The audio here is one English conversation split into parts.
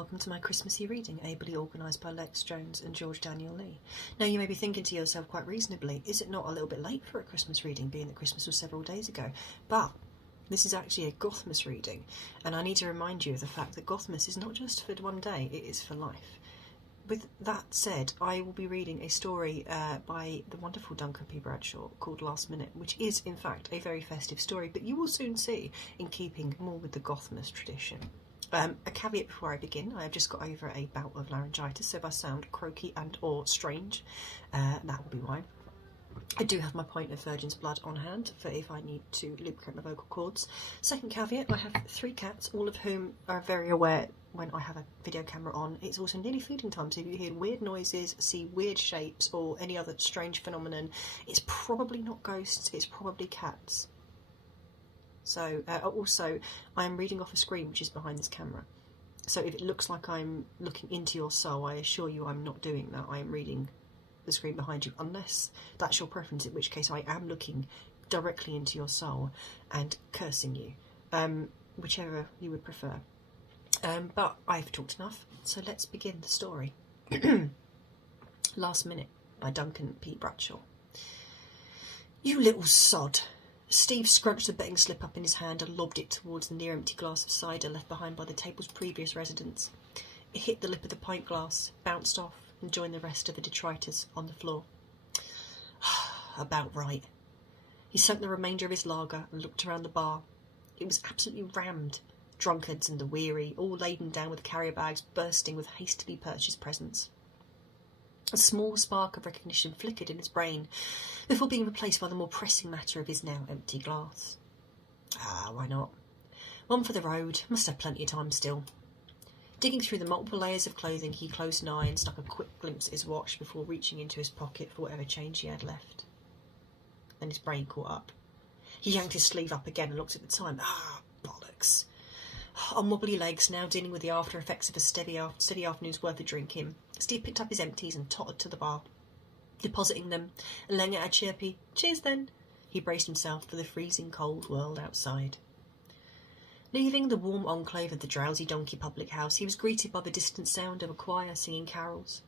welcome to my Christmassy reading, ably organised by Lex Jones and George Daniel Lee. Now you may be thinking to yourself quite reasonably, is it not a little bit late for a Christmas reading, being that Christmas was several days ago? But this is actually a Gothmas reading, and I need to remind you of the fact that Gothmas is not just for one day, it is for life. With that said, I will be reading a story by the wonderful Duncan Bradshaw called Last Minute, which is in fact a very festive story, but you will soon see in keeping more with the Gothmas tradition. A caveat before I begin, I have just got over a bout of laryngitis, so if I sound croaky and or strange, that will be why. I do have my pint of virgin's blood on hand for if I need to lubricate my vocal cords. Second caveat, I have 3 cats, all of whom are very aware when I have a video camera on. It's also nearly feeding time, so if you hear weird noises, see weird shapes or any other strange phenomenon, it's probably not ghosts, it's probably cats. So, also, I am reading off a screen which is behind this camera. So if it looks like I'm looking into your soul, I assure you I'm not doing that. I am reading the screen behind you, unless that's your preference, in which case I am looking directly into your soul and cursing you, whichever you would prefer. But I've talked enough, so let's begin the story. Last Minute by Duncan Bradshaw. You little sod. Steve scrunched the betting slip up in his hand and lobbed it towards the near-empty glass of cider left behind by the table's previous residents. It hit the lip of the pint glass, bounced off, and joined the rest of the detritus on the floor. About right. He sunk the remainder of his lager and looked around the bar. It was absolutely rammed. Drunkards and the weary, all laden down with carrier bags bursting with hastily purchased presents. A small spark of recognition flickered in his brain before being replaced by the more pressing matter of his now empty glass. Why not? One for the road, must have plenty of time still. Digging through the multiple layers of clothing, he closed an eye and stuck a quick glimpse at his watch before reaching into his pocket for whatever change he had left. Then his brain caught up. He yanked his sleeve up again and looked at the time. Bollocks. On wobbly legs, now dealing with the after effects of a steady afternoon's worth of drinking, Steve picked up his empties and tottered to the bar. Depositing them and letting out a chirpy "Cheers then," he braced himself for the freezing cold world outside. Leaving the warm enclave of the drowsy donkey public house, he was greeted by the distant sound of a choir singing carols.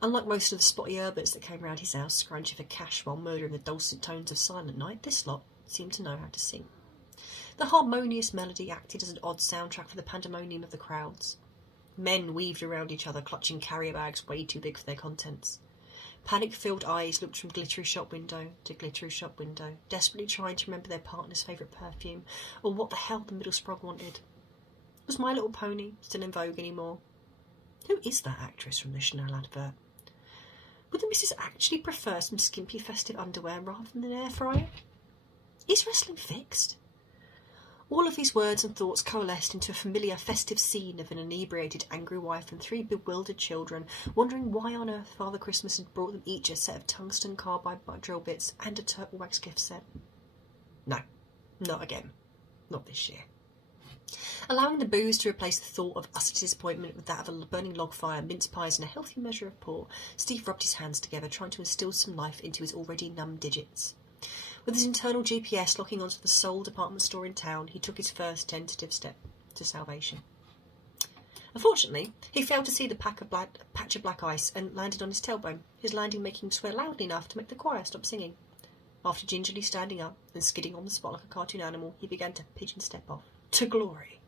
Unlike most of the spotty herberts that came round his house, scrunching for cash while murdering the dulcet tones of Silent Night, this lot seemed to know how to sing. The harmonious melody acted as an odd soundtrack for the pandemonium of the crowds. Men weaved around each other, clutching carrier bags way too big for their contents. Panic-filled eyes looked from glittery shop window to glittery shop window, desperately trying to remember their partner's favourite perfume, or what the hell the middle sprog wanted. Was My Little Pony still in vogue anymore? Who is that actress from the Chanel advert? Would the missus actually prefer some skimpy festive underwear rather than an air fryer? Is wrestling fixed? All of these words and thoughts coalesced into a familiar festive scene of an inebriated, angry wife and 3 bewildered children, wondering why on earth Father Christmas had brought them each a set of tungsten carbide drill bits and a turtle wax gift set. No, not again. Not this year. Allowing the booze to replace the thought of utter disappointment with that of a burning log fire, mince pies and a healthy measure of pork, Steve rubbed his hands together, trying to instill some life into his already numb digits. With his internal GPS locking onto the sole department store in town, he took his first tentative step to salvation. Unfortunately, he failed to see the patch of black ice and landed on his tailbone, his landing making him swear loudly enough to make the choir stop singing. After gingerly standing up and skidding on the spot like a cartoon animal, he began to pigeon step off. To glory!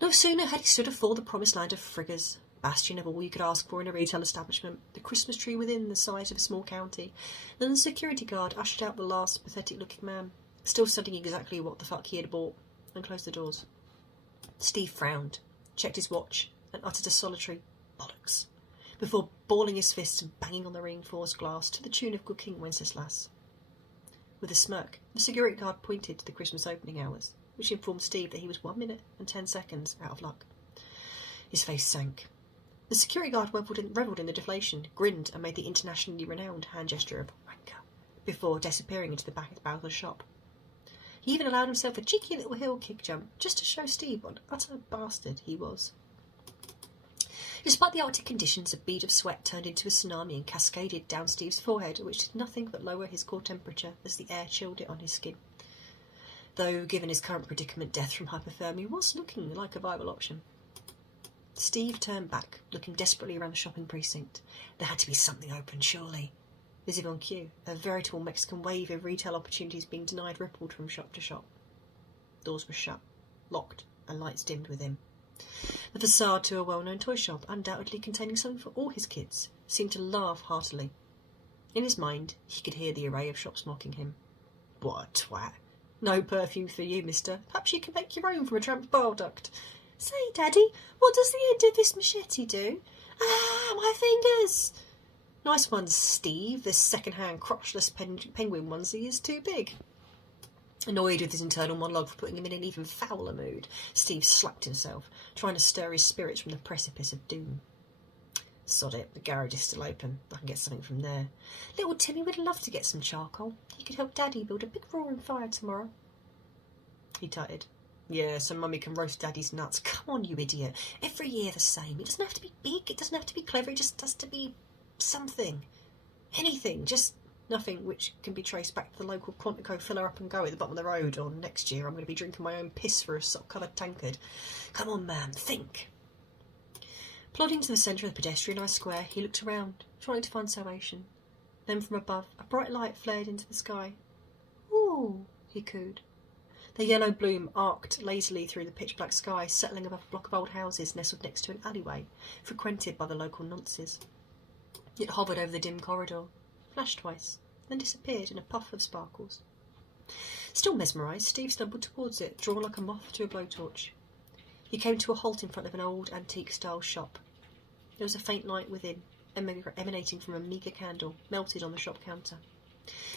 No sooner had he stood afore the promised land of friggers, bastion of all you could ask for in a retail establishment, the Christmas tree within the size of a small county, then the security guard ushered out the last pathetic-looking man, still studying exactly what the fuck he had bought, and closed the doors. Steve frowned, checked his watch, and uttered a solitary bollocks, before balling his fists and banging on the reinforced glass to the tune of Good King Wenceslas. With a smirk, the security guard pointed to the Christmas opening hours, which informed Steve that he was 1 minute and 10 seconds out of luck. His face sank. The security guard revelled in the deflation, grinned and made the internationally renowned hand gesture of wanker, before disappearing into the back of the shop. He even allowed himself a cheeky little hill kick jump, just to show Steve what an utter bastard he was. Despite the Arctic conditions, a bead of sweat turned into a tsunami and cascaded down Steve's forehead, which did nothing but lower his core temperature as the air chilled it on his skin. Though, given his current predicament, death from hypothermia was looking like a viable option. Steve turned back, looking desperately around the shopping precinct. There had to be something open, surely. Visible on cue, a veritable Mexican wave of retail opportunities being denied rippled from shop to shop. Doors were shut, locked, and lights dimmed within. The facade to a well-known toy shop, undoubtedly containing something for all his kids, seemed to laugh heartily. In his mind, he could hear the array of shops mocking him. What a twat. No perfume for you, mister. Perhaps you can make your own from a tramp's bile duct. Say, Daddy, what does the end of this machete do? Ah, my fingers! Nice ones, Steve. This second-hand crotchless penguin onesie is too big. Annoyed with his internal monologue for putting him in an even fouler mood, Steve slapped himself, trying to stir his spirits from the precipice of doom. Sod it, the garage is still open. I can get something from there. Little Timmy would love to get some charcoal. He could help Daddy build a big roaring fire tomorrow. He tutted. Yeah, so Mummy can roast Daddy's nuts. Come on, you idiot. Every year the same. It doesn't have to be big. It doesn't have to be clever. It just has to be something. Anything. Just nothing which can be traced back to the local Quantico filler up and go at the bottom of the road, or next year I'm going to be drinking my own piss for a sock-covered tankard. Come on, man, think. Plodding to the centre of the pedestrianised square, he looked around, trying to find salvation. Then from above, a bright light flared into the sky. Ooh, he cooed. The yellow bloom arced lazily through the pitch-black sky, settling above a block of old houses nestled next to an alleyway, frequented by the local nonces. It hovered over the dim corridor, flashed twice, then disappeared in a puff of sparkles. Still mesmerised, Steve stumbled towards it, drawn like a moth to a blowtorch. He came to a halt in front of an old antique-style shop. There was a faint light within, emanating from a meagre candle, melted on the shop counter.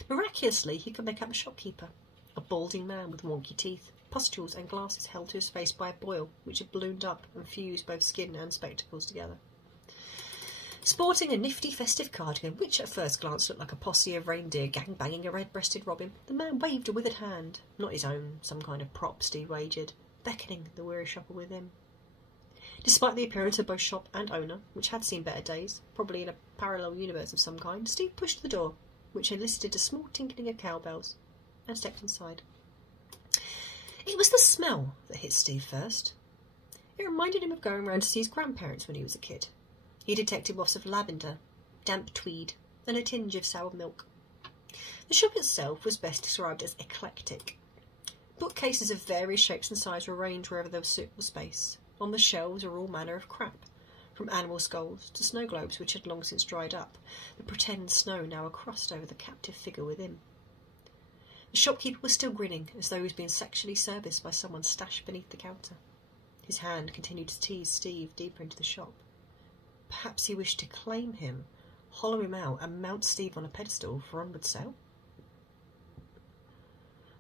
Miraculously, he could make out the shopkeeper, a balding man with wonky teeth, pustules and glasses held to his face by a boil which had ballooned up and fused both skin and spectacles together. Sporting a nifty festive cardigan, which at first glance looked like a posse of reindeer gang-banging a red-breasted robin, the man waved a withered hand, not his own, some kind of prop, Steve wagered, beckoning the weary shopper with him. Despite the appearance of both shop and owner, which had seen better days, probably in a parallel universe of some kind, Steve pushed the door, which elicited a small tinkling of cowbells, and stepped inside. It was the smell that hit Steve first. It reminded him of going round to see his grandparents when he was a kid. He detected wafts of lavender, damp tweed, and a tinge of sour milk. The shop itself was best described as eclectic. Bookcases of various shapes and sizes were arranged wherever there was suitable space. On the shelves were all manner of crap, from animal skulls to snow globes which had long since dried up, the pretend snow now a crust over the captive figure within. The shopkeeper was still grinning, as though he was being sexually serviced by someone stashed beneath the counter. His hand continued to tease Steve deeper into the shop. Perhaps he wished to claim him, hollow him out, and mount Steve on a pedestal for onward sale?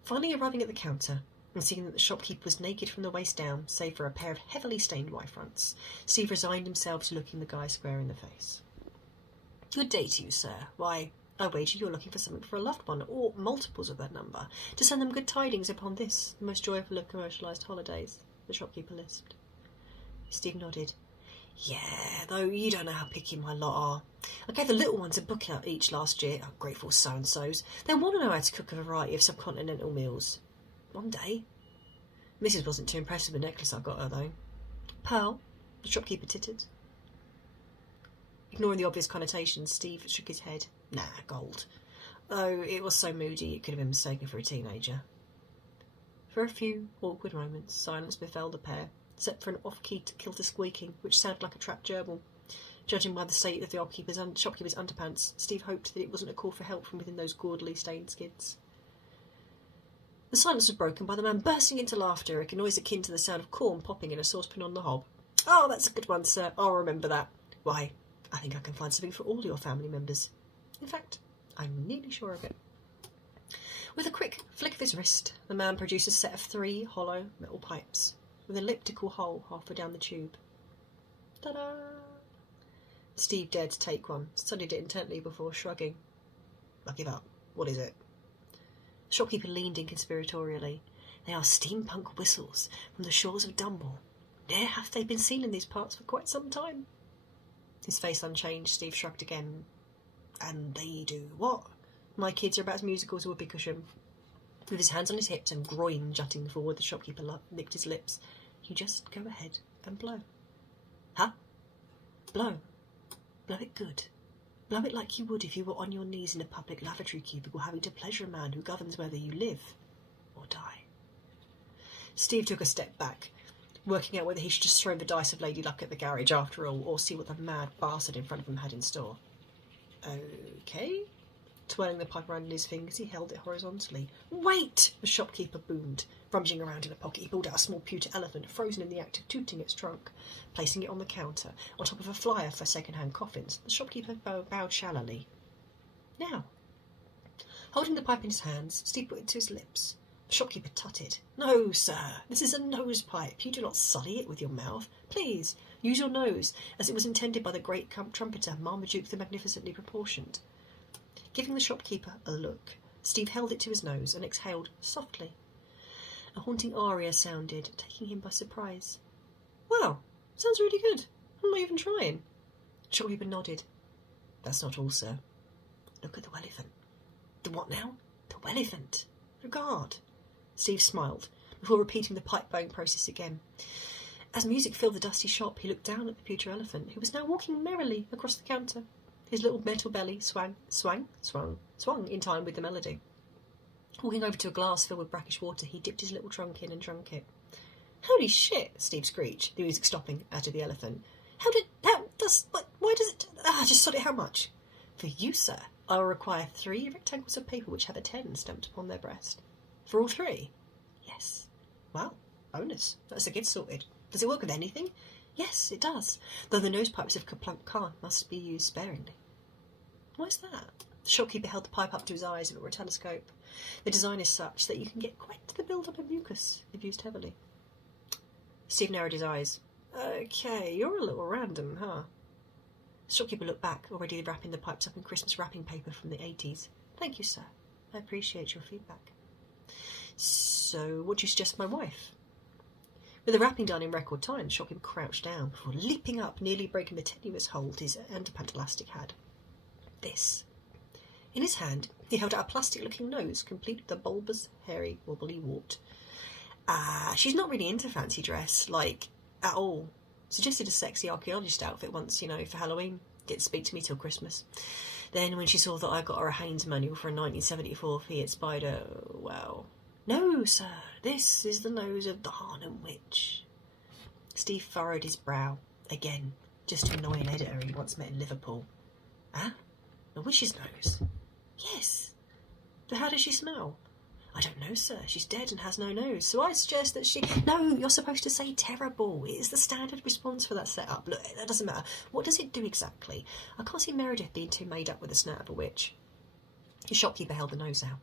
Finally arriving at the counter, and seeing that the shopkeeper was naked from the waist down, save for a pair of heavily stained white fronts, Steve resigned himself to looking the guy square in the face. Good day to you, sir. Why, I wager you're looking for something for a loved one, or multiples of that number, to send them good tidings upon this, the most joyful of commercialised holidays, the shopkeeper lisped. Steve nodded. Yeah, though you don't know how picky my lot are. I gave the little ones a book out each last year, ungrateful so-and-sos. They want to know how to cook a variety of subcontinental meals. One day. Mrs. wasn't too impressed with the necklace I got her, though. Pearl? The shopkeeper tittered. Ignoring the obvious connotations, Steve shook his head. Nah, gold. Though it was so moody it could have been mistaken for a teenager. For a few awkward moments, silence befell the pair, except for an off-key kilter squeaking, which sounded like a trapped gerbil. Judging by the state of the shopkeeper's underpants, Steve hoped that it wasn't a call for help from within those gaudily stained skids. The silence was broken by the man bursting into laughter, a noise akin to the sound of corn popping in a saucepan on the hob. Oh, that's a good one, sir. I'll remember that. Why, I think I can find something for all your family members. In fact, I'm nearly sure of it. With a quick flick of his wrist, the man produced a set of 3 hollow metal pipes, with an elliptical hole halfway down the tube. Ta-da! Steve dared to take one, studied it intently before shrugging. I give up. What is it? The shopkeeper leaned in conspiratorially. They are steampunk whistles from the shores of Dumble. Ne'er have they been seen in these parts for quite some time. His face unchanged, Steve shrugged again. And they do what? My kids are about as musical as a whoopee cushion. With his hands on his hips and groin jutting forward, the shopkeeper licked his lips. You just go ahead and blow. Huh? Blow. Blow it good. Blow it like you would if you were on your knees in a public lavatory cubicle having to pleasure a man who governs whether you live or die. Steve took a step back, working out whether he should just throw the dice of Lady Luck at the garage after all, or see what the mad bastard in front of him had in store. Okay. Twirling the pipe around in his fingers, he held it horizontally. Wait! The shopkeeper boomed. Rummaging around in a pocket, he pulled out a small pewter elephant, frozen in the act of tooting its trunk. Placing it on the counter, on top of a flyer for second-hand coffins, the shopkeeper bowed shallowly. Now. Holding the pipe in his hands, Steve put it to his lips. The shopkeeper tutted. No, sir, this is a nose pipe. You do not sully it with your mouth. Please, use your nose, as it was intended by the great trumpeter, Marmaduke the Magnificently Proportioned. Giving the shopkeeper a look, Steve held it to his nose and exhaled softly. A haunting aria sounded, taking him by surprise. Wow, sounds really good. I'm not even trying. The shopkeeper nodded. That's not all, sir. Look at the elephant. The what now? The elephant. Regard. Steve smiled, before repeating the pipe-blowing process again. As music filled the dusty shop, he looked down at the pewter elephant, who was now walking merrily across the counter. His little metal belly swung in time with the melody. Walking over to a glass filled with brackish water, he dipped his little trunk in and drank it. Holy shit, Steve screeched, the music stopping out of the elephant. Why does it... just sod it, how much? For you, sir, I will require 3 rectangles of paper which have a 10 stamped upon their breast. For all 3? Yes. Well, bonus. That's a gift sorted. Does it work with anything? Yes, it does, though the nose pipes of Kaplunk Khan must be used sparingly. Why's that? The shopkeeper held the pipe up to his eyes if it were a telescope. The design is such that you can get quite the build-up of mucus if used heavily. Steve narrowed his eyes. Okay, you're a little random, huh? The shopkeeper looked back, already wrapping the pipes up in Christmas wrapping paper from the 80s. Thank you, sir. I appreciate your feedback. So, what do you suggest my wife? With the wrapping done in record time, the shopkeeper crouched down before leaping up, nearly breaking the tenuous hold his underpant elastic had. This. In his hand, he held out a plastic-looking nose, complete with a bulbous, hairy, wobbly wart. She's not really into fancy dress, at all. Suggested a sexy archaeologist outfit once, for Halloween. Didn't speak to me till Christmas. Then, when she saw that I got her a Haynes manual for a 1974 Fiat Spider, well... No, sir, this is the nose of the Harnham Witch. Steve furrowed his brow. Again, just to annoy an editor he once met in Liverpool. Ah? A witch's nose? Yes. But how does she smell? I don't know, sir. She's dead and has no nose, so I suggest that she... No, you're supposed to say terrible. It is the standard response for that setup. Look, that doesn't matter. What does it do exactly? I can't see Meredith being too made up with the snout of a witch. The shopkeeper held the nose out.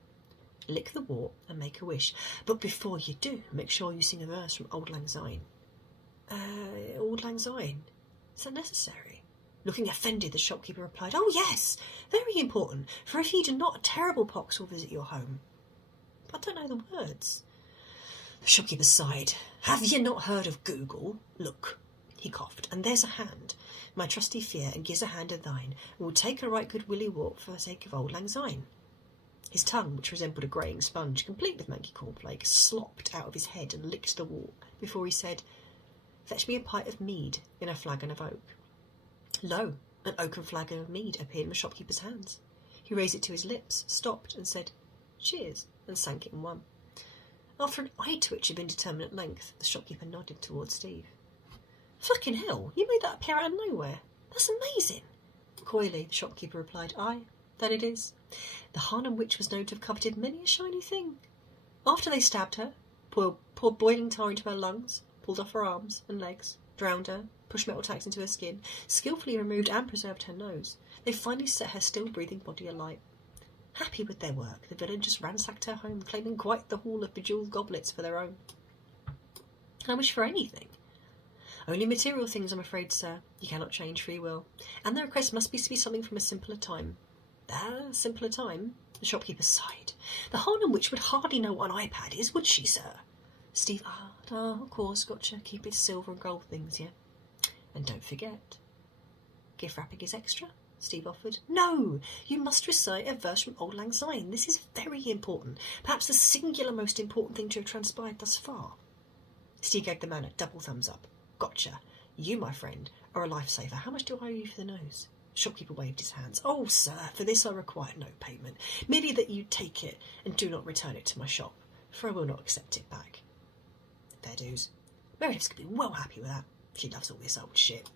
Lick the wart and make a wish. But before you do, make sure you sing a verse from Auld Lang Syne. Auld Lang Syne? Is that necessary? Looking offended, the shopkeeper replied, Oh, yes, very important, for if you do not, a terrible pox will visit your home. But I don't know the words. The shopkeeper sighed. Have you not heard of Google? Look, he coughed, and there's a hand. My trusty fear, and gives a hand of thine, and will take a right good willy walk for the sake of Auld Lang Syne. His tongue, which resembled a greying sponge, complete with manky cornflake, slopped out of his head and licked the wall before he said, Fetch me a pint of mead in a flagon of oak. Lo, an oaken flagon of mead appeared in the shopkeeper's hands. He raised it to his lips, stopped, and said, Cheers, and sank it in one. After an eye twitch of indeterminate length, the shopkeeper nodded towards Steve. Fucking hell, you made that appear out of nowhere. That's amazing. Coyly, the shopkeeper replied, Aye, that it is. The Harnham Witch was known to have coveted many a shiny thing. After they stabbed her, poured boiling tar into her lungs, pulled off her arms and legs, drowned her, pushed metal tacks into her skin, skillfully removed and preserved her nose, they finally set her still-breathing body alight. Happy with their work, the villagers ransacked her home, claiming quite the hall of bejewelled goblets for their own. Can I wish for anything? Only material things, I'm afraid, sir. You cannot change free will. And the request must be something from a simpler time. Simpler time? The shopkeeper sighed. The Harnham Witch would hardly know what an iPad is, would she, sir? Steve, of course, gotcha. Keep it silver and gold things, yeah? And don't forget, gift wrapping is extra, Steve offered. No, you must recite a verse from Auld Lang Syne. This is very important. Perhaps the singular most important thing to have transpired thus far. Steve gave the man a double thumbs up. Gotcha. You, my friend, or a lifesaver. How much do I owe you for the nose? The shopkeeper waved his hands. Oh, sir, for this I require no payment, merely that you take it and do not return it to my shop, for I will not accept it back. Fair dues. Meredith's going to be well happy with that. She loves all this old shit.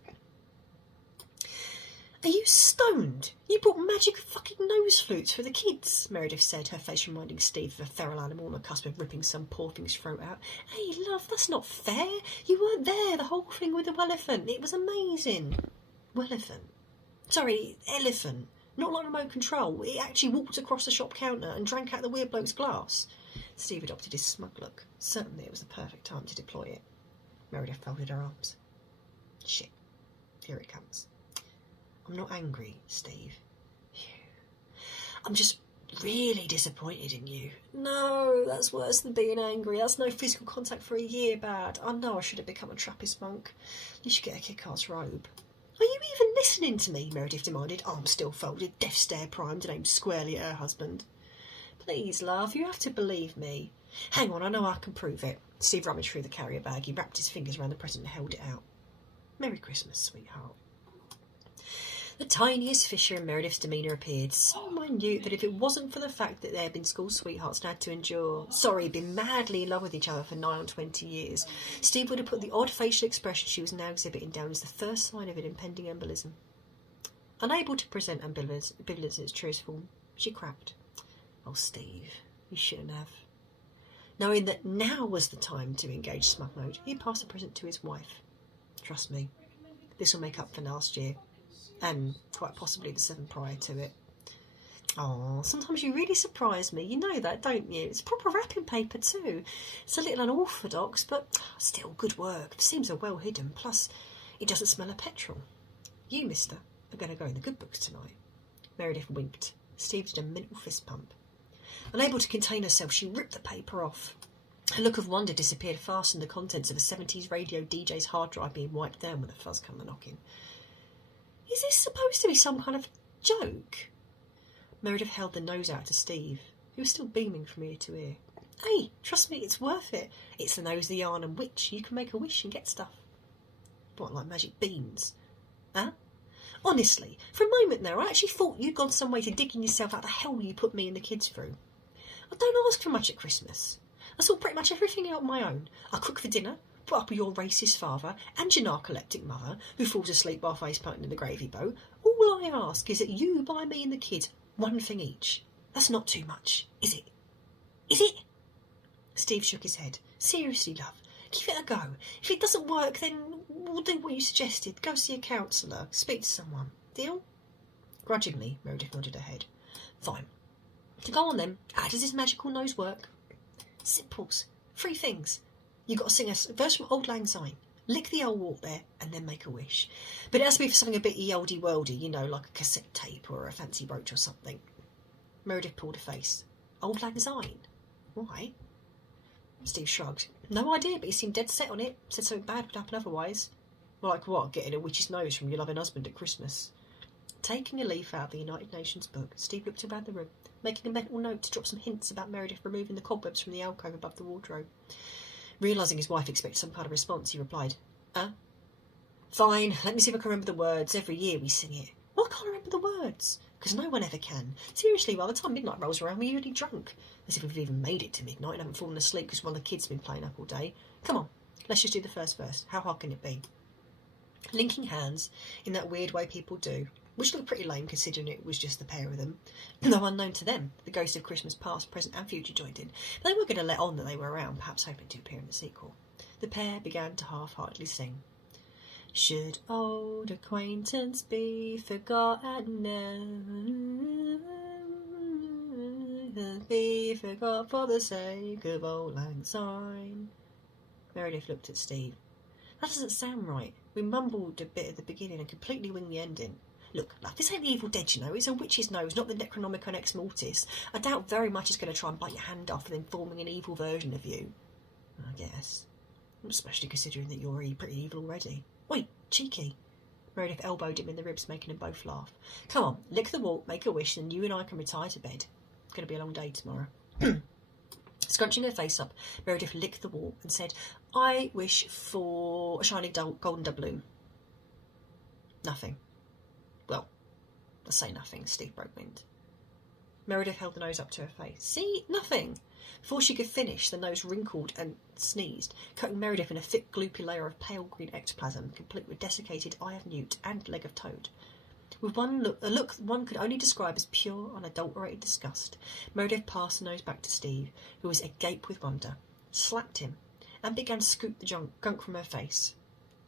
Are you stoned? You bought magic fucking nose flutes for the kids, Meredith said, her face reminding Steve of a feral animal on the cusp of ripping some poor thing's throat out. Hey, love, that's not fair. You weren't there, the whole thing with the elephant. It was amazing. Elephant. Sorry, elephant. Not like remote control. It actually walked across the shop counter and drank out the weird bloke's glass. Steve adopted his smug look. Certainly it was the perfect time to deploy it. Meredith folded her arms. Shit. Here it comes. I'm not angry, Steve. I'm just really disappointed in you. No, that's worse than being angry. That's no physical contact for a year bad. I know I should have become a Trappist monk. You should get a kick-ass robe. Are you even listening to me? Meredith demanded, arms still folded, death stare primed and aimed squarely at her husband. Please, love, you have to believe me. Hang on, I know I can prove it. Steve rummaged through the carrier bag. He wrapped his fingers around the present and held it out. Merry Christmas, sweetheart. The tiniest fissure in Meredith's demeanour appeared, so minute that if it wasn't for the fact that they had been school sweethearts and had to endure, been madly in love with each other for 9 or 20 years, Steve would have put the odd facial expression she was now exhibiting down as the first sign of an impending embolism. Unable to present ambivalence in its truest form, she cracked. Oh, Steve, you shouldn't have. Knowing that now was the time to engage smug mode, he passed the present to his wife. Trust me, this will make up for last year. And quite possibly the 7 prior to it. Oh, sometimes you really surprise me. You know that, don't you? It's proper wrapping paper too. It's a little unorthodox, but still good work. The seams are well hidden. Plus, it doesn't smell of petrol. You, mister, are going to go in the good books tonight. Meredith winked. Steve did a mental fist pump. Unable to contain herself, she ripped the paper off. Her look of wonder disappeared faster than the contents of a 70s radio DJ's hard drive being wiped down with a fuzz come knocking. Is this supposed to be some kind of joke? Meredith held the nose out to Steve, who was still beaming from ear to ear. Hey, trust me, it's worth it. It's the nose, the yarn and witch. You can make a wish and get stuff. What, like magic beans? Huh? Honestly, for a moment there, I actually thought you'd gone some way to digging yourself out the hell you put me and the kids through. I don't ask for much at Christmas. I sort pretty much everything out on my own. I cook for dinner, put up with your racist father and your narcoleptic mother, who falls asleep while face planted in the gravy boat. All I ask is that you buy me and the kids one thing each. That's not too much, is it? Is it? Steve shook his head. Seriously, love, give it a go. If it doesn't work, then we'll do what you suggested. Go see a counsellor, speak to someone. Deal? Grudgingly, Meredith nodded her head. Fine. Go on then. How does this magical nose work? Simples. 3 things. You've got to sing a verse from Auld Lang Syne, lick the old wart there, and then make a wish. But it has to be for something a bit ye-oldy-worldy, you know, like a cassette tape or a fancy brooch or something. Meredith pulled a face. Auld Lang Syne? Why? Steve shrugged. No idea, but he seemed dead set on it. Said something bad would happen otherwise. Like what, getting a witch's nose from your loving husband at Christmas? Taking a leaf out of the United Nations book, Steve looked around the room, making a mental note to drop some hints about Meredith removing the cobwebs from the alcove above the wardrobe. Realising his wife expected some kind of response, he replied, Fine, let me see if I can remember the words. Every year we sing it. Why can't I remember the words? Because no one ever can. Seriously, by the time midnight rolls around, we're usually drunk. As if we've even made it to midnight and haven't fallen asleep because one of the kids has been playing up all day. Come on, let's just do the first verse. How hard can it be? Linking hands in that weird way people do, which looked pretty lame considering it was just the pair of them. Though unknown to them, the ghosts of Christmas past, present and future joined in. But they were going to let on that they were around, perhaps hoping to appear in the sequel. The pair began to half-heartedly sing. Should old acquaintance be forgotten, never be forgot for the sake of Auld Lang Syne. Meredith looked at Steve. That doesn't sound right. We mumbled a bit at the beginning and completely winged the ending. Look, love, this ain't the Evil Dead, you know. It's a witch's nose, not the Necronomicon Ex Mortis. I doubt very much it's going to try and bite your hand off and then forming an evil version of you. I guess. Especially considering that you're pretty evil already. Wait, cheeky. Meredith elbowed him in the ribs, making them both laugh. Come on, lick the wart, make a wish, and you and I can retire to bed. It's going to be a long day tomorrow. Scrunching her face up, Meredith licked the wart and said, I wish for a shiny golden doubloon. Nothing. Well, I say nothing, Steve broke wind. Meredith held the nose up to her face. See? Nothing. Before she could finish, the nose wrinkled and sneezed, coating Meredith in a thick, gloopy layer of pale green ectoplasm, complete with desiccated eye of newt and leg of toad. With a look one could only describe as pure, unadulterated disgust, Meredith passed the nose back to Steve, who was agape with wonder, slapped him, and began to scoop the gunk from her face.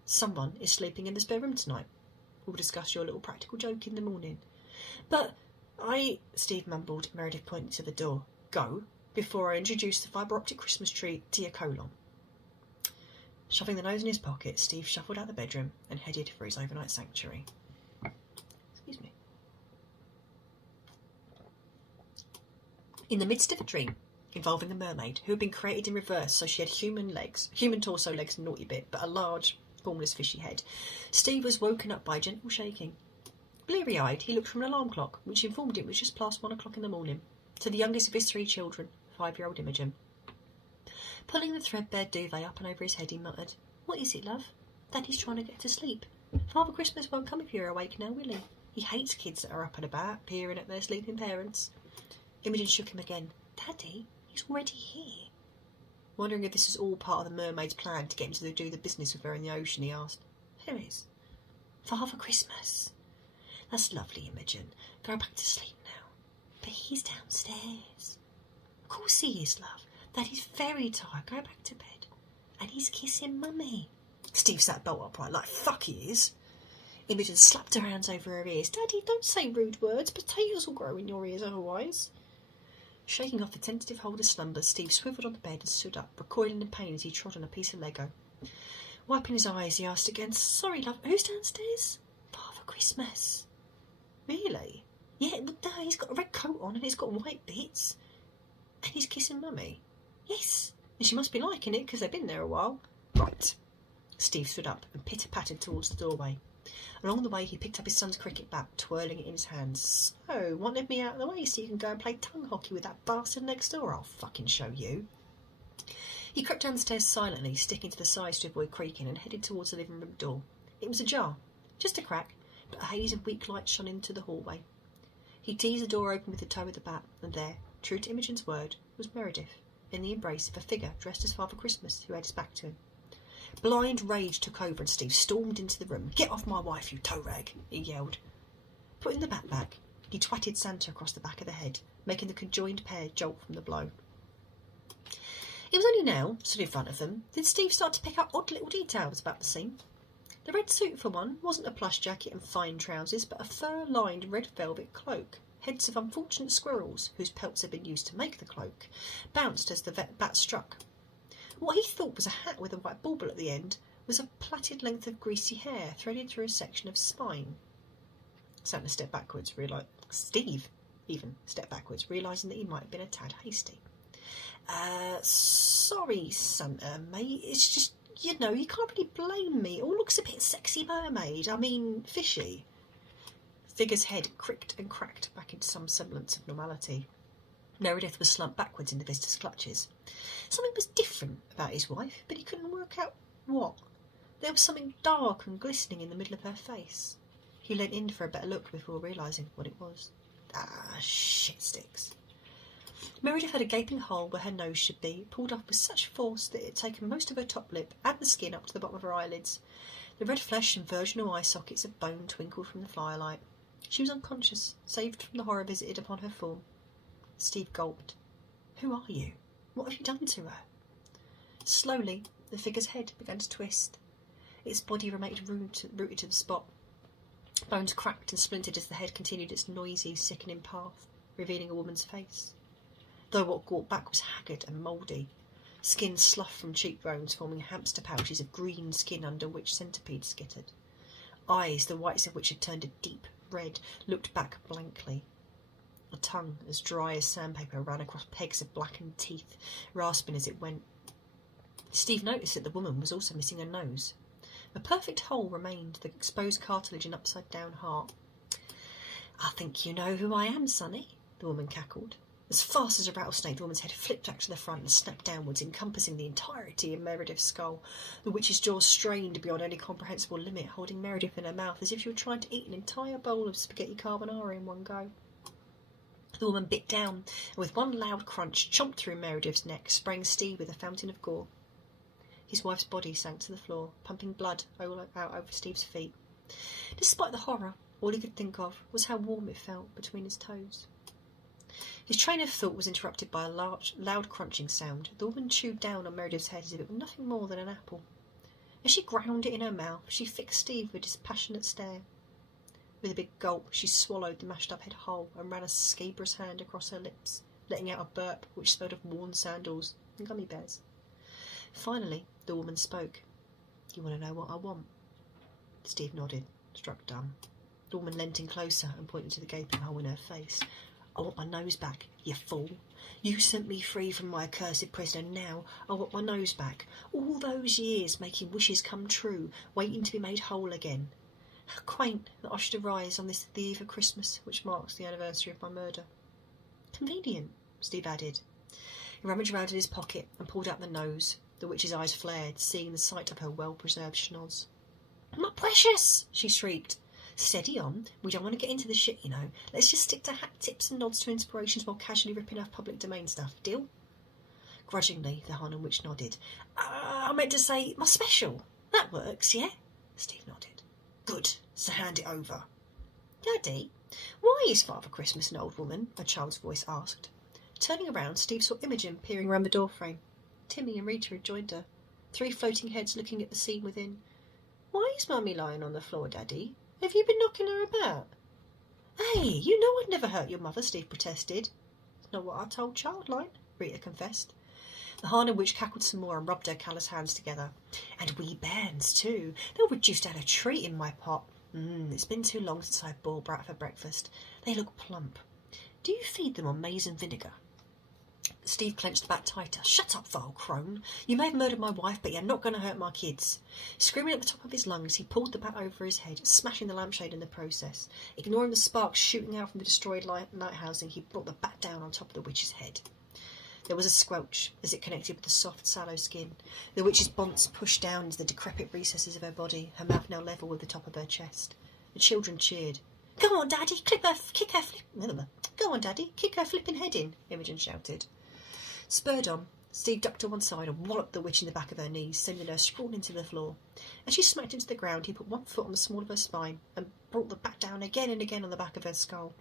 Someone is sleeping in the spare room tonight. We'll discuss your little practical joke in the morning. But Steve mumbled, Meredith pointed to the door. Go, before I introduce the fibre optic Christmas tree to your colon. Shoving the nose in his pocket, Steve shuffled out the bedroom and headed for his overnight sanctuary. Excuse me. In the midst of a dream involving a mermaid who had been created in reverse so she had human torso legs, naughty bit, but a large, formless fishy head, Steve was woken up by a gentle shaking. Bleary-eyed, he looked from an alarm clock, which informed him it was just past 1 o'clock in the morning, to the youngest of his 3 children, 5-year-old Imogen. Pulling the threadbare duvet up and over his head, he muttered, What is it, love? Daddy's trying to get to sleep. Father Christmas won't come if you're awake now, will he? He hates kids that are up and about, peering at their sleeping parents. Imogen shook him again. Daddy, he's already here. Wondering if this is all part of the mermaid's plan to get him to do the business with her in the ocean, he asked. Who is? Father Christmas. That's lovely, Imogen. Go back to sleep now. But he's downstairs. Of course he is, love. Daddy's very tired. Go back to bed. And he's kissing Mummy. Steve sat bolt upright like, fuck he is. Imogen slapped her hands over her ears. Daddy, don't say rude words. Potatoes will grow in your ears otherwise. Shaking off the tentative hold of slumber, Steve swiveled on the bed and stood up, recoiling in pain as he trod on a piece of Lego. Wiping his eyes, he asked again, Sorry, love, who's downstairs? Father Christmas. Really? Yeah, no, he's got a red coat on and he's got white bits. And he's kissing Mummy. Yes, and she must be liking it because they've been there a while. Right. Steve stood up and pitter-pattered towards the doorway. Along the way, he picked up his son's cricket bat, twirling it in his hands. So, wanted me out of the way so you can go and play tongue hockey with that bastard next door? I'll fucking show you. He crept down the stairs silently, sticking to the sides to avoid creaking, and headed towards the living room door. It was ajar, just a crack, but a haze of weak light shone into the hallway. He teased the door open with the toe of the bat, and there, true to Imogen's word, was Meredith, in the embrace of a figure dressed as Father Christmas, who had his back to him. Blind rage took over and Steve stormed into the room. Get off my wife, you toe rag, he yelled. Putting the bat back, he twatted Santa across the back of the head, making the conjoined pair jolt from the blow. It was only now, stood in front of them, did Steve start to pick up odd little details about the scene. The red suit, for one, wasn't a plush jacket and fine trousers, but a fur-lined red velvet cloak. Heads of unfortunate squirrels, whose pelts had been used to make the cloak, bounced as the bat struck. What he thought was a hat with a white bauble at the end was a plaited length of greasy hair threaded through a section of spine. Santa stepped backwards, Steve even stepped backwards, realising that he might have been a tad hasty. Sorry, Santa, mate, it's just, you know, you can't really blame me. It all looks a bit sexy mermaid, fishy. Figure's head cricked and cracked back into some semblance of normality. Meredith was slumped backwards in the visitor's clutches. Something was different about his wife, but he couldn't work out what. There was something dark and glistening in the middle of her face. He leant in for a better look before realising what it was. Shit sticks. Meredith had a gaping hole where her nose should be, pulled up with such force that it had taken most of her top lip and the skin up to the bottom of her eyelids. The red flesh and virginal eye sockets of bone twinkled from the firelight. She was unconscious, saved from the horror visited upon her form. Steve gulped. Who are you? What have you done to her? Slowly, the figure's head began to twist. Its body remained rooted to the spot. Bones cracked and splintered as the head continued its noisy, sickening path, revealing a woman's face. Though what brought back was haggard and mouldy. Skin sloughed from cheekbones, forming hamster pouches of green skin under which centipedes skittered. Eyes, the whites of which had turned a deep red, looked back blankly. A tongue, as dry as sandpaper, ran across pegs of blackened teeth, rasping as it went. Steve noticed that the woman was also missing a nose. A perfect hole remained, the exposed cartilage and upside-down heart. I think you know who I am, sonny, the woman cackled. As fast as a rattlesnake, the woman's head flipped back to the front and snapped downwards, encompassing the entirety of Meredith's skull. The witch's jaws strained beyond any comprehensible limit, holding Meredith in her mouth as if she were trying to eat an entire bowl of spaghetti carbonara in one go. The woman bit down, and with one loud crunch, chomped through Meredith's neck, spraying Steve with a fountain of gore. His wife's body sank to the floor, pumping blood out over Steve's feet. Despite the horror, all he could think of was how warm it felt between his toes. His train of thought was interrupted by a loud crunching sound. The woman chewed down on Meredith's head as if it were nothing more than an apple. As she ground it in her mouth, she fixed Steve with a dispassionate stare. With a big gulp, she swallowed the mashed-up head whole and ran a scabrous hand across her lips, letting out a burp which smelled of worn sandals and gummy bears. Finally, the woman spoke. "You want to know what I want?" Steve nodded, struck dumb. The woman leant in closer and pointed to the gaping hole in her face. "I want my nose back, you fool. You sent me free from my accursed prison, and now I want my nose back. All those years making wishes come true, waiting to be made whole again. How quaint that I should arise on the eve of Christmas, which marks the anniversary of my murder." "Convenient," Steve added. He rummaged round in his pocket and pulled out the nose. The witch's eyes flared, seeing the sight of her well-preserved schnoz. "My precious!" she shrieked. "Steady on. We don't want to get into the shit, you know. Let's just stick to hat tips and nods to inspirations while casually ripping off public domain stuff. Deal?" Grudgingly, the Harlem witch nodded. I meant to say, my special. That works, yeah?" Steve nodded. "Good. So hand it over." "Daddy, why is Father Christmas an old woman?" a child's voice asked. Turning around, Steve saw Imogen peering round the doorframe. Timmy and Rita had joined her, 3 floating heads looking at the scene within. "Why is Mummy lying on the floor, Daddy? Have you been knocking her about?" "Hey, you know I'd never hurt your mother," Steve protested. "It's not what I told Childline," Rita confessed. The Harlem witch cackled some more and rubbed her callous hands together. "And wee bairns, too. They'll reduce down a treat in my pot. It's been too long since I boiled brat for breakfast. They look plump. Do you feed them on maize and vinegar?" Steve clenched the bat tighter. "Shut up, vile crone. You may have murdered my wife, but you're not going to hurt my kids." Screaming at the top of his lungs, he pulled the bat over his head, smashing the lampshade in the process. Ignoring the sparks shooting out from the destroyed light housing, he brought the bat down on top of the witch's head. There was a squelch as it connected with the soft, sallow skin. The witch's bonce pushed down into the decrepit recesses of her body, her mouth now level with the top of her chest. The children cheered. "Go on, Daddy, kick her flipping head in," Imogen shouted. Spurred on, Steve ducked to one side and walloped the witch in the back of her knees, sending her sprawling to the floor. As she smacked into the ground, he put one foot on the small of her spine and brought the bat down again and again on the back of her skull.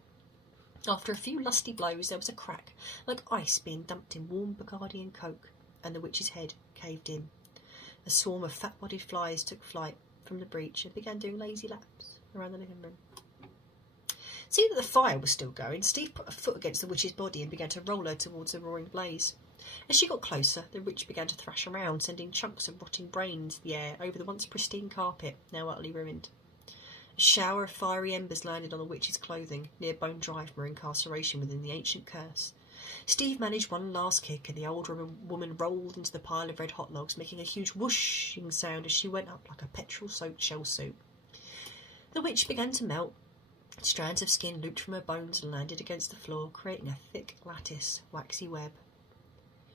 After a few lusty blows, there was a crack, like ice being dumped in warm Bacardi and Coke, and the witch's head caved in. A swarm of fat-bodied flies took flight from the breach and began doing lazy laps around the living room. Seeing that the fire was still going, Steve put a foot against the witch's body and began to roll her towards the roaring blaze. As she got closer, the witch began to thrash around, sending chunks of rotting brain into the air over the once pristine carpet, now utterly ruined. A shower of fiery embers landed on the witch's clothing, near bone dry from her incarceration within the ancient curse. Steve managed one last kick, and the old woman rolled into the pile of red hot logs, making a huge whooshing sound as she went up like a petrol-soaked shell suit. The witch began to melt. Strands of skin looped from her bones and landed against the floor, creating a thick, lattice, waxy web.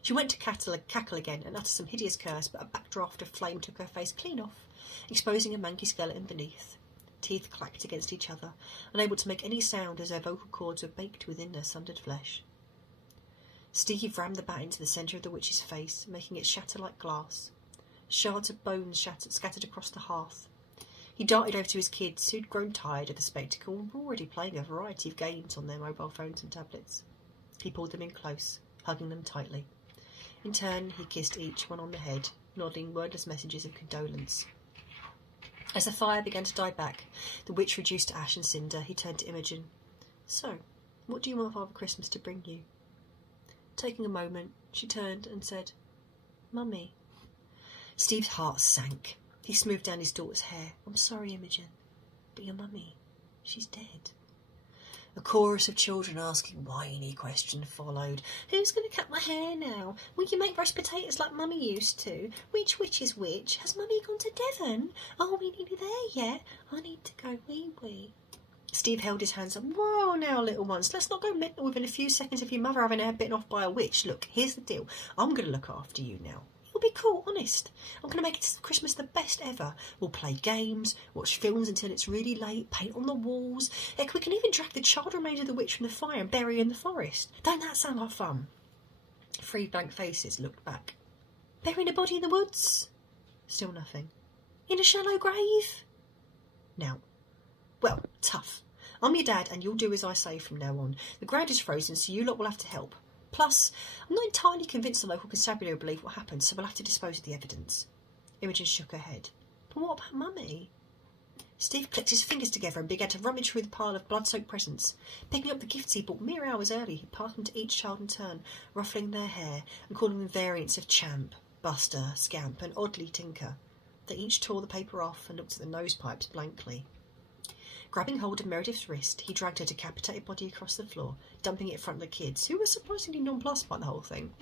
She went to cackle again and utter some hideous curse, but a backdraft of flame took her face clean off, exposing a manky skeleton beneath. Teeth clacked against each other, unable to make any sound as her vocal cords were baked within her sundered flesh. Steve rammed the bat into the centre of the witch's face, making it shatter like glass. Shards of bones scattered across the hearth. He darted over to his kids, who'd grown tired of the spectacle and were already playing a variety of games on their mobile phones and tablets. He pulled them in close, hugging them tightly. In turn, he kissed each one on the head, nodding wordless messages of condolence. As the fire began to die back, the witch reduced to ash and cinder, he turned to Imogen. "So, what do you want Father Christmas to bring you?" Taking a moment, she turned and said, "Mummy." Steve's heart sank. He smoothed down his daughter's hair. "I'm sorry, Imogen, but your mummy, she's dead." A chorus of children asking whiny questions followed. "Who's going to cut my hair now? Will you make roast potatoes like Mummy used to? Which witch is which? Has Mummy gone to Devon? Oh, we nearly there yet. I need to go wee-wee." Steve held his hands up. Whoa now, little ones, let's not go mental within a few seconds of your mother having her bitten off by a witch. Look, here's the deal. I'm going to look after you now. It'll be cool, honest. I'm going to make it Christmas the best ever. We'll play games, watch films until it's really late, paint on the walls. Heck, we can even drag the child remains of the witch from the fire and bury her in the forest. Don't that sound like fun? 3 blank faces looked back. Burying a body in the woods? Still nothing. In a shallow grave? Now, well, tough. I'm your dad and you'll do as I say from now on. The ground is frozen, so you lot will have to help. Plus, I'm not entirely convinced the local constabulary will believe what happened, so we'll have to dispose of the evidence. Imogen shook her head. But what about Mummy? Steve clicked his fingers together and began to rummage through the pile of blood-soaked presents. Picking up the gifts he bought mere hours earlier, he passed them to each child in turn, ruffling their hair and calling them variants of Champ, Buster, Scamp and Oddly Tinker. They each tore the paper off and looked at the nose pipes blankly. Grabbing hold of Meredith's wrist, he dragged her decapitated body across the floor, dumping it in front of the kids, who were surprisingly nonplussed by the whole thing.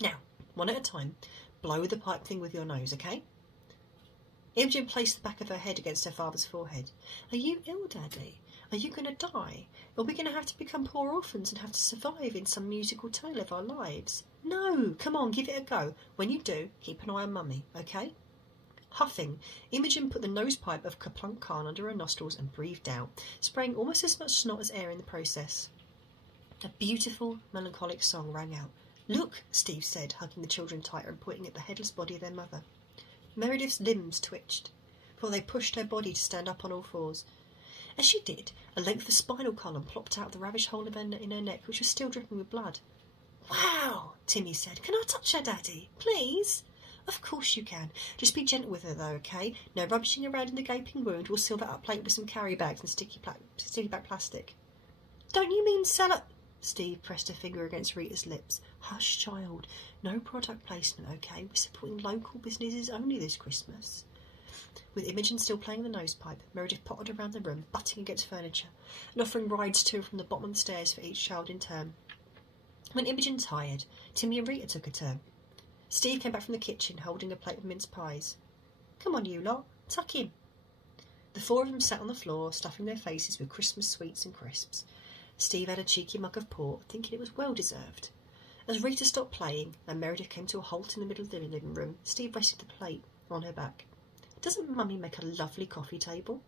Now, one at a time, blow the pipe thing with your nose, okay? Imogen placed the back of her head against her father's forehead. Are you ill, Daddy? Are you going to die? Are we going to have to become poor orphans and have to survive in some musical tale of our lives? No! Come on, give it a go. When you do, keep an eye on Mummy, okay? Huffing, Imogen put the nosepipe of Kaplunk Khan under her nostrils and breathed out, spraying almost as much snot as air in the process. A beautiful, melancholic song rang out. Look, Steve said, hugging the children tighter and pointing at the headless body of their mother. Meredith's limbs twitched, before they pushed her body to stand up on all fours. As she did, a length of spinal column plopped out of the ravished hole in her neck, which was still dripping with blood. Wow, Timmy said. Can I touch her, Daddy? Please? Of course you can. Just be gentle with her, though, okay? No rubbishing around in the gaping wound. We'll seal that up plate with some carry bags and sticky back plastic. Don't you mean sell it? Steve pressed a finger against Rita's lips. Hush, child. No product placement, okay? We're supporting local businesses only this Christmas. With Imogen still playing the nosepipe, Meredith pottered around the room, butting against furniture, and offering rides to and from the bottom of the stairs for each child in turn. When Imogen tired, Timmy and Rita took a turn. Steve came back from the kitchen, holding a plate of mince pies. Come on, you lot, tuck in. The 4 of them sat on the floor, stuffing their faces with Christmas sweets and crisps. Steve had a cheeky mug of port, thinking it was well deserved. As Rita stopped playing and Meredith came to a halt in the middle of the living room, Steve rested the plate on her back. Doesn't Mummy make a lovely coffee table?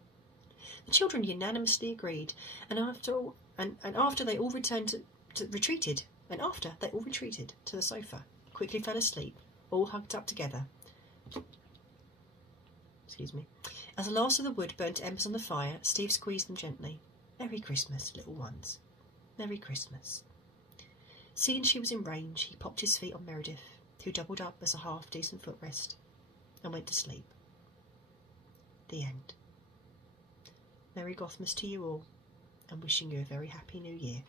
The children unanimously agreed, and after they all retreated to the sofa, quickly fell asleep, all hugged up together. As the last of the wood burnt to embers on the fire, Steve squeezed them gently. Merry Christmas, little ones. Merry Christmas. Seeing she was in range, he popped his feet on Meredith, who doubled up as a half-decent footrest, and went to sleep. The end. Merry Gothmas to you all, and wishing you a very happy New Year.